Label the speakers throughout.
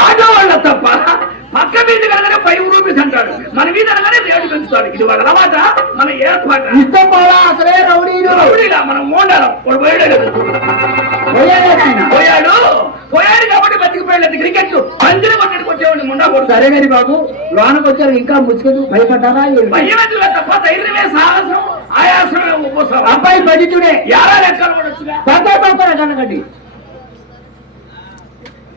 Speaker 1: ఆడవాళ్ళ తప్ప పక్క మీద కనుక ఫైవ్ రూపీస్ మన మీద అనగానే ఇది వాళ్ళ అలవాట? మన ఏర్పాటు?
Speaker 2: ఇష్టం అసలే రౌడీ
Speaker 1: రౌడీలా? మనం మోండాలం. వాడు బయట
Speaker 2: పోయాడే.
Speaker 1: పోయాడు. కాబట్టి బతికిపోయాడు. క్రికెట్ పందిరి కొట్టడికి వచ్చేవాడిని ముండా
Speaker 2: సరే గారి బాబు లోనకు వచ్చారు ఇంకా ముసుగదు. భయపడ్డారా? ఏమి?
Speaker 1: భయం ఎందుకు తప్ప ధైర్యమే సాహసం ఆయాసమే ఉపసం
Speaker 2: అబ్బాయి పండితుడే
Speaker 1: ఎలా లెక్కలు పడొచ్చుగా
Speaker 2: పెద్ద పడతారా కనకండి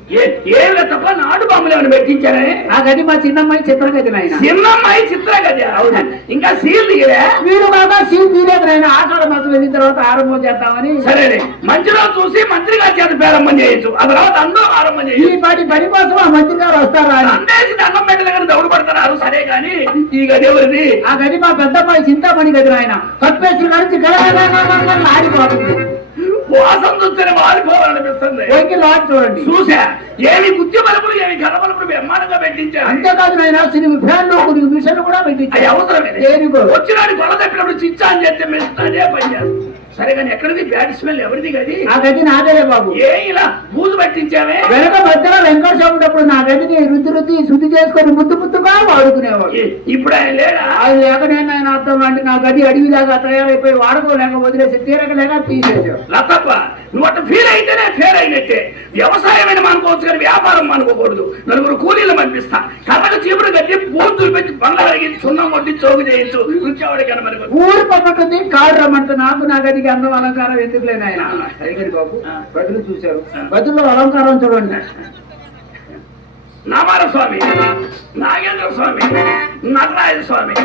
Speaker 1: ఏ- ఏం లేదు తప్ప నాటు బొమ్మలు ఏమైనా పెట్టించారే
Speaker 2: ఆ గది మా చిన్నమ్మాయి చిత్రగతి నాయన
Speaker 1: చిన్నమ్మాయి చిత్ర కదా అవును ఇంకా సీల్ తీయలే
Speaker 2: వీడు కాక సీన్ తీరేది నాయన ఆషాఢ మాసం వెళ్ళిన తర్వాత ఆరంభం చేద్దామని
Speaker 1: సరేలే మంచిలో చూసి మంత్రి గారి చేత ప్రారంభం చేయొచ్చు ఆ తర్వాత అందరూ ఆరంభం
Speaker 2: ఈ
Speaker 1: చేయొచ్చు
Speaker 2: పాటి పని కోసం ఆ మంత్రి గారు వస్తారా అని
Speaker 1: అందేసి దండం పెట్టలేదని దౌడు పడుతున్నారు సరే గాని ఈ గది ఎవరిది
Speaker 2: ఆ గది మా పెద్దమ్మాయి చింతామణి గది నాయన కప్పేసి నడిచి గలగలగలగలగల ఆడిపోతుంది
Speaker 1: వాసం చూస్తేనే వారిపోవాలనిపిస్తుంది
Speaker 2: పోయికి లాట్ చూడండి.
Speaker 1: చూసా? ఏమి బుద్ధి బలుపులు ఏమి బలుపులు బ్రహ్మాండంగా పెట్టించారు.
Speaker 2: అంతేకాదు నాయన సినిమా ఫ్యాన్లు కొన్ని మిషన్లు కూడా పెట్టించారు.
Speaker 1: అవసరమే.
Speaker 2: దేనికో?
Speaker 1: వచ్చినాడు గొల్ల తప్పినప్పుడు చిచ్చా అని చెప్తే అదే పని చేస్తాం సరే కానీ ఎక్కడిది బ్యాడ్ స్మెల్ ఎవరిది గది?
Speaker 2: ఆ గది నాదేలే బాబు.
Speaker 1: ఏ ఇలా బూజు పట్టించావే?
Speaker 2: వెనక మధ్యలో వెంకట ఉన్నప్పుడు నా గదిని రుద్ది రుద్ది శుద్ధి చేసుకొని ముద్దు ముద్దుగా వాడుకునేవాడు.
Speaker 1: ఇప్పుడు ఆయన లేడా?
Speaker 2: ఆయన లేక నేను ఆయన అర్థం అంటే నా గది అడవిలాగా తయారైపోయి వాడుకోలేక వదిలేసి తీరక లేక తీసేసాడు
Speaker 1: లతప్ప నువ్వు అట్లా ఫీల్ అయితేనే ఫెయిల్ అయినట్టే. వ్యవసాయమైన అనుకోవచ్చు కానీ వ్యాపారం అనుకోకూడదు నలుగురు కూలీలు పంపిస్తా. కర్రకు చీపురు కట్టి చూపించి బండ్ల అడిగి సున్నం కొట్టి చోగు చేయించు రుచేవాడి కనబడి
Speaker 2: ఊరు పక్కటుంది కాడు రమ్మంటే నాకు నా గదికి అందం అలంకారం ఎందుకు లేని ఆయన? అడిగారు బాబు. గదులు చూశారు. గదుల్లో అలంకారం చూడండి.
Speaker 1: నామాల స్వామి నాగేంద్ర స్వామి నటరాజ స్వామి.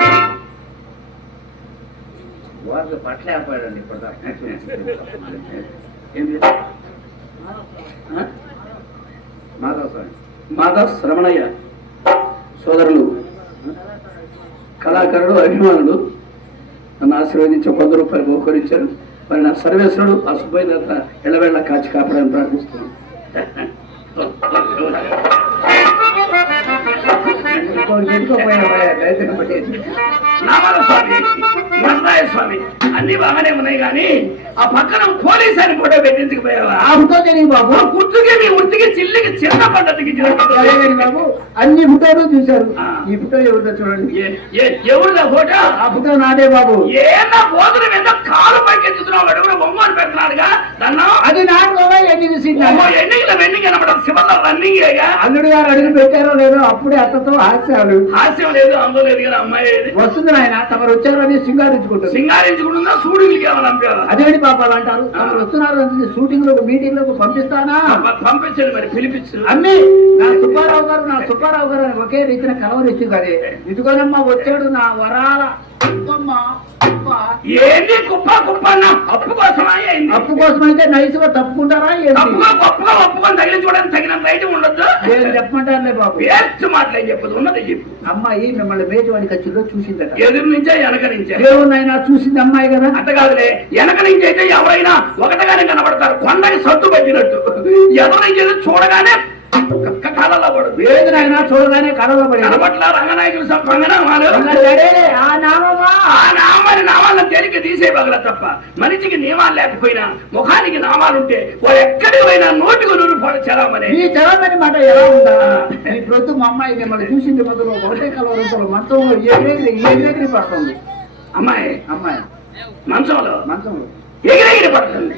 Speaker 2: వాళ్ళు పట్ల ఏర్పడండి మాధవ స్వామి.
Speaker 1: మాధవ్ శ్రమణయ్య సోదరులు కళాకారుడు అభిమానులు నన్ను ఆశీర్వదించి వంద రూపాయలు బహుకరించారు మరి నా సర్వేశ్వరుడు ఆ సుబ్బయ్యదాత ఎల్లవేళ కాచి కాపాడని ప్రార్థిస్తున్నాను.
Speaker 2: పెట్టుకోపోయినా దైత్యం
Speaker 1: నామాల స్వామి అన్ని బాగానే ఉన్నాయి కానీ ఆ పక్కన పోలీస్ అని ఫోటో పెట్టించుకుపోయావా?
Speaker 2: ఆపుతో తెలియదు బాబు.
Speaker 1: గుర్తుకి మీ ఉత్తికి చిల్లికి చిన్న
Speaker 2: గాని బాబు. అన్ని ఫోటోలు చూశారు. ఈ ఫోటో ఎవరిదో చూడండి.
Speaker 1: ఎవరిదా ఫోటో?
Speaker 2: ఆ ఫోటో నాదే బాబు.
Speaker 1: ఏనా పోతున్న మీద కాలు పైకెత్తుతున్నావు అడుగున బొమ్మను పెడుతున్నాడుగా దన్నం
Speaker 2: అది నాటుగా ఎన్ని
Speaker 1: ఓ ఎన్నికల వెన్నిక అనమాట శివలో రన్నింగ్
Speaker 2: అల్లుడు గారు అడుగు పెట్టారో లేదో అప్పుడే అత్తతో హాస్యాలు.
Speaker 1: హాస్యం లేదు అందులో లేదు కదా అమ్మాయి?
Speaker 2: వస్తుంది నాయన తమరు వచ్చారని సింగారించుకుంటుంది.
Speaker 1: సింగారించుకుంటుందా? సూడులకి ఏమైనా పంపావా
Speaker 2: అదేంటి పాపాలు అంటారు? తమరు వస్తున్నారు అంటే షూటింగ్లో మీటింగ్లో పంపిస్తానా
Speaker 1: పంపించండి మరి పిలిపించు.
Speaker 2: అమ్మి నా సుబ్బారావు గారు నా సుబ్బారావు గారు అని ఒకే రీతిన కలవరిస్తూ కదే ఇదిగోనమ్మా వచ్చాడు నా వరాల.
Speaker 1: ఏంది కుప్ప కుప్ప అన్న? అప్పు కోసమా
Speaker 2: అప్పు కోసం అయితే నైస్గా తప్పుకుంటారా
Speaker 1: తప్పుగా గొప్పగా ఒప్పుకొని తగిలించుకోవడానికి తగిన రైట్ ఉండొద్దు.
Speaker 2: నేను చెప్పమంటారులే బాబు?
Speaker 1: వేస్ట్ మాటలే చెప్పదు ఉన్నది చెప్పు.
Speaker 2: అమ్మాయి మిమ్మల్ని మేజవాడి ఖర్చులో చూసిందట.
Speaker 1: ఎదురు నుంచే వెనక నుంచే.
Speaker 2: దేవునైనా చూసింది అమ్మాయి కదా?
Speaker 1: అట్ట కాదులే. వెనక నుంచి అయితే ఎవరైనా ఒకటిగానే కనబడతారు. కొండకి సత్తు పట్టినట్టు. ఎవరి నుంచి అయితే చూడగానే కళలో పడదు
Speaker 2: వేదనైనా చూడగానే కళలో పడి
Speaker 1: కనబట్ల రంగనాయకులు
Speaker 2: ఆ నామమా?
Speaker 1: ఆ నామాన్ని నామాలను తేలిక తీసే పగల తప్ప మనిషికి నియమాలు లేకపోయినా ముఖానికి నామాలుంటే వాడు ఎక్కడికి పోయినా నోటికి నూరు పోవడం చలామని
Speaker 2: ఈ చలమని మాట ఎలా ఉందా? ప్రొద్దు మా అమ్మాయి మిమ్మల్ని చూసింది మొదలు ఒకటే కలవరంతో మంచంలో ఎగిరెగిరి ఎగిరెగిరి పడుతుంది?
Speaker 1: అమ్మాయి
Speaker 2: అమ్మాయి.
Speaker 1: మంచంలో
Speaker 2: మంచంలో.
Speaker 1: ఎగిరెగిరి పడుతుంది.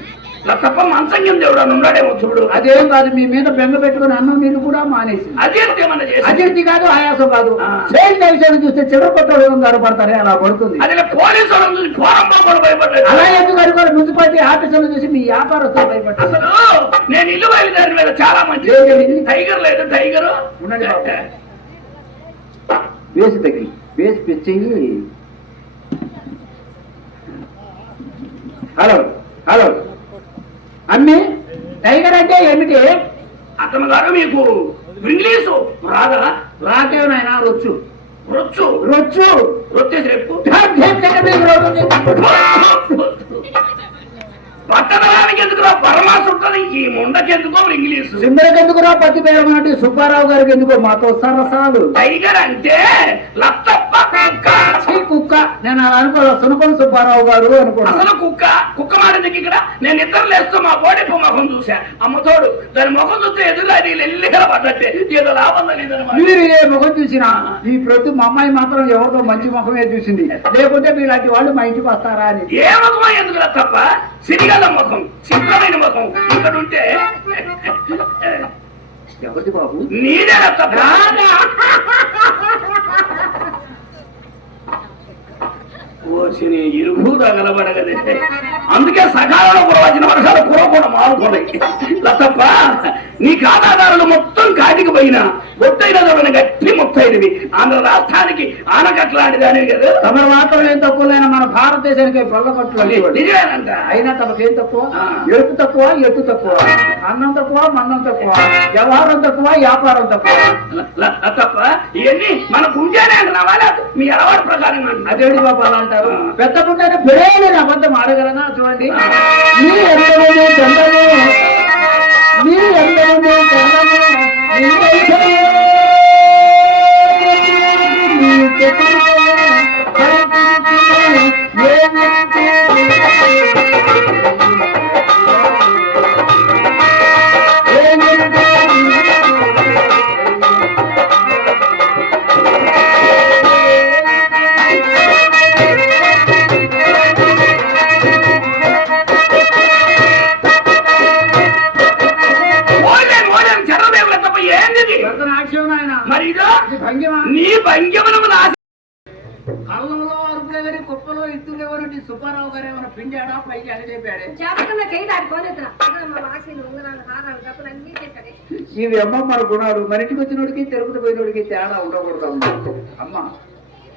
Speaker 1: తప్ప మంచం కింద ఎవడన్నా ఉన్నాడేమో చూడు.
Speaker 2: అదేం కాదు మీ మీద బెంగ పెట్టుకుని అన్నం నీళ్ళు కూడా
Speaker 1: చేసి?
Speaker 2: అజీర్తి కాదు ఆయాసం కాదు. సేల్ విషయాన్ని చూస్తే చివరిపట్టడం గారు పడతారే అలా పడుతుంది. అలా ఎందుకు అనుకోరు మున్సిపాలిటీ ఆఫీసులు చూసి మీ వ్యాపారస్తులు భయపడ్డారు
Speaker 1: అసలు నేను ఇల్లు బయలుదేరిన మీద చాలా మంచి? టైగర్ లేదు టైగర్.
Speaker 2: ఉండండి. వేసి తగ్గి వేసి పిచ్చెయ్యి హలో హలో. అమ్మి టైగర్ అంటే ఏమిటి?
Speaker 1: అతను గారు మీకు ఇంగ్లీషు. రాదా?
Speaker 2: రాకే నాయన రొచ్చు.
Speaker 1: రొచ్చు.
Speaker 2: రొచ్చు
Speaker 1: పట్టణానికి ఎందుకురా పరమాసు ఉంటుంది? ఈ ముండకి ఎందుకో ఇంగ్లీషు.
Speaker 2: ఎందుకురా పత్తి పేరమంటే సుబ్బారావు గారికి ఎందుకో మాతో సరసాలు.
Speaker 1: టైగర్ అంటే కుక్క.
Speaker 2: నేను అలా అనుకోలే సునకొండ సుబ్బారావు గారు అనుకున్నా
Speaker 1: అసలు కుక్క. కుక్క మారింది ఇక్కడ? నేను నిద్ర లేస్తూ మా బోడిపు ముఖం చూసా అమ్మతోడు దాని ముఖం చూస్తే ఎదురుగా అది ఎల్లిగా పడ్డట్టే ఏదో లాభం లేదనమాట
Speaker 2: మీరు ఏ ముఖం చూసినా ఈ ప్రొద్దు మా అమ్మాయి మాత్రం ఎవరితో మంచి ముఖమే చూసింది. లేకుంటే మీలాంటి వాళ్ళు మా ఇంటికి వస్తారా అని.
Speaker 1: ఏ ముఖమా ఎందుకురా తప్ప? సిరిగల ముఖం చిత్రమైన ముఖం ఇక్కడ ఉంటే.
Speaker 2: ఎవరిది బాబు?
Speaker 1: నీదేనా తప్ప. ఓసిని ఇరుగు తగలబడగదే అందుకే సకాలంలో కూడా వచ్చిన వర్షాలు కూడా మారుతున్నాయి ఇలా తప్ప నీ ఖాతాదారులు మొత్తం కాటికి పోయినా ఒట్టైన దొరని గట్టి ముత్తైనవి. ఆంధ్ర రాష్ట్రానికి ఆనకట్లాంటిదానే కదా.
Speaker 2: తమరు మాత్రం ఏం తక్కువలైన మన భారతదేశానికి అనేవాడు.
Speaker 1: నిజమేనంట.
Speaker 2: అయినా తమకేం తక్కువ. ఎరుపు తక్కువ ఎత్తు తక్కువ. అన్నం తక్కువ మన్నం తక్కువ. వ్యవహారం తక్కువ వ్యాపారం తక్కువ.
Speaker 1: తప్ప ఇవన్నీ మన గుంజానే అంటున్నావా మీ అలవాటు ప్రకారం
Speaker 2: అదేంటి బాబు అలా అంటారు. పెద్ద పుట్టని పెరేలేని అబద్ధం ఆడగలనా? చూడండి. ఎంతమంది చందము
Speaker 1: ఏంది
Speaker 2: భరతనాట్యం నాయన.
Speaker 1: మరి ఇదో
Speaker 2: ఇది భంగిమ?
Speaker 1: నీ భంగ్యమునము నాశ
Speaker 2: కళ్ళంలో అరుపులెవరి కుప్పలో ఇత్తులెవరి సుబ్బారావు గారు ఏమైనా పిండాడా పైకి అని చెప్పాడే.
Speaker 3: చేయి
Speaker 2: ఇవి అమ్మ మన గుణాలు మన ఇంటికి వచ్చినోడికి తిరుపతి పోయినోడికి తేడా ఉండకూడదు అమ్మ అమ్మ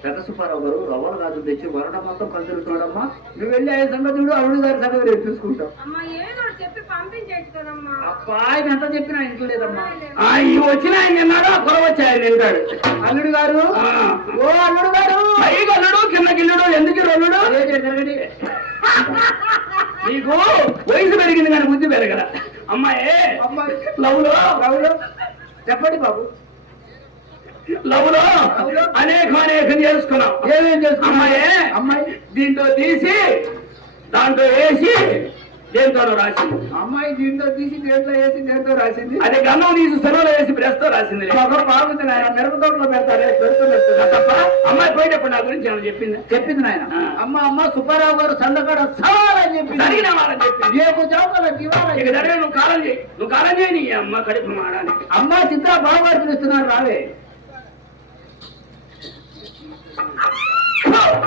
Speaker 2: పెద్ద సుబ్బారావు గారు రవ్వల గాజులు తెచ్చి వరడం మొత్తం కదులుతున్నాడమ్మా నువ్వు వెళ్ళి ఆయన సంగతి చూడు అల్లుడు గారి సంగతి రేపు చూసుకుంటాం.
Speaker 3: అమ్మ ఏదో ఒకటి చెప్పి పంపించేసుకోదమ్మా
Speaker 2: అబ్బా ఆయన ఎంత చెప్పినా ఇంట్లో లేదమ్మా
Speaker 1: ఆ, ఈ వచ్చిన ఆయన నిన్నాడు ఆ కుర వచ్చి ఆయన నింటాడు
Speaker 2: అల్లుడు గారు. ఓ అల్లుడు గారు!
Speaker 1: పైకి అల్లుడు కింద గిల్లుడు ఎందుకు అల్లుడు? నీకు వయసు పెరిగింది కానీ బుద్ధి పెరగల. అమ్మాయి
Speaker 2: అమ్మాయి.
Speaker 1: లవ్లో
Speaker 2: రావులు చెప్పండి బాబు.
Speaker 1: లవ్లో అనేక అనేకం చేసుకున్నాం.
Speaker 2: ఏమేం చేసుకున్నావు
Speaker 1: అమ్మాయి
Speaker 2: అమ్మాయి?
Speaker 1: దీంట్లో తీసి దాంట్లో వేసి దేంతో రాసింది.
Speaker 2: అమ్మాయి దీంట్లో తీసి దేంట్లో వేసి దేంతో రాసింది?
Speaker 1: అదే గన్నం తీసి సెలవులో వేసి బ్రష్తో రాసింది
Speaker 2: ఒక బాగుంది నాయన మిరప తోటలో పెడతారే
Speaker 1: తప్ప అమ్మాయి పోయేటప్పుడు నా గురించి ఏమైనా చెప్పింది?
Speaker 2: చెప్పింది నాయన. అమ్మ అమ్మ సుబ్బారావు గారు సందకాడ సవాలని చెప్పింది.
Speaker 1: జరిగిన వాళ్ళని చెప్పింది.
Speaker 2: రేపు చౌకల
Speaker 1: నువ్వు కాలం చేయి. నువ్వు కాలం చేయి నీ అమ్మ కడుపు మాడానికి
Speaker 2: అమ్మ చిత్ర బాబు గారు పిలుస్తున్నారు రావే
Speaker 1: పోయిలే అమ్మ కడుపు మాట
Speaker 3: ఈ కూర్చోడు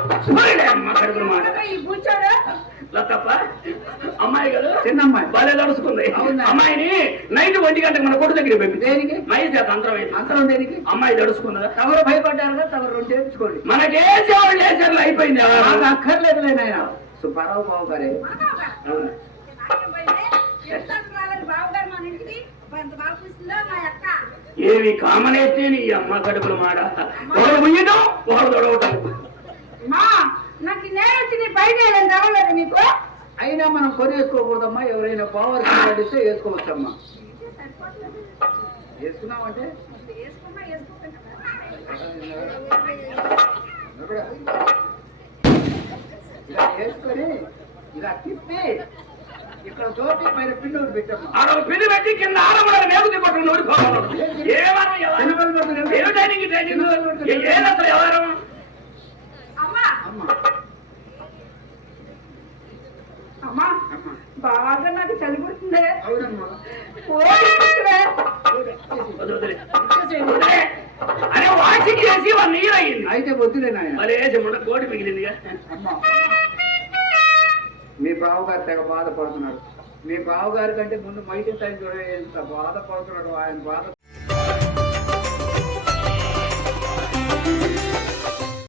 Speaker 1: లతప్ప అమ్మాయి కదా?
Speaker 2: చిన్న అమ్మాయి
Speaker 1: నడుచుకుంది? అమ్మాయిని నైట్ ఒంటి గంటకు మన కొట్టు దగ్గర
Speaker 2: దేనికి?
Speaker 1: మై చేత అంతరం అయింది
Speaker 2: అంతరం దేనికి?
Speaker 1: అమ్మాయి నడుచుకున్నదా
Speaker 2: తమరు భయపడ్డారు కదా తమరు రెండు చేయించుకోండి
Speaker 1: మనకే సేవలు చేసేట్లు అయిపోయింది.
Speaker 2: నాయన. సుబ్బారావు బాబు గారే.
Speaker 1: ఏమి కామనేస్తే నీ అమ్మ కడుపులు మాడ ఒకడు ముయ్యటం ఒకడు తొడవటం.
Speaker 3: మా నాకు నేను వచ్చి నీ బయట రావలేదు నీకు
Speaker 2: అయినా మనం కొనేసుకోకూడదమ్మా ఎవరైనా బావర్ ఇస్తే వేసుకోవచ్చమ్మా. వేసుకున్నామంటే ఇలా వేసుకొని ఇలా తిప్పి ఇక్కడ తోటి పైన పిండి ఒకటి
Speaker 1: ఆడ పిల్లి పెట్టి కింద ఆడమడ మేగుతి పట్టుకుని ఓడిపోవాలి ఏమన్నా ట్రైనింగ్ ఎవరు
Speaker 3: అమ్మా
Speaker 2: అమ్మా
Speaker 3: అమ్మా బాగా నాకు చలి పుడుతుంది.
Speaker 1: అరే వాషింగ్ చేసి వన్ ఇయర్ అయ్యింది.
Speaker 2: అయితే వద్దులే నాయన.
Speaker 1: మరి వేసి కోడి మిగిలిందిగా.
Speaker 2: అమ్మా. మీ బావగారు తెగ బాధపడుతున్నాడు మీ బావగారి కంటే ముందు మైకి టైం చూడ ఎంత బాధపడుతున్నాడు ఆయన బాధ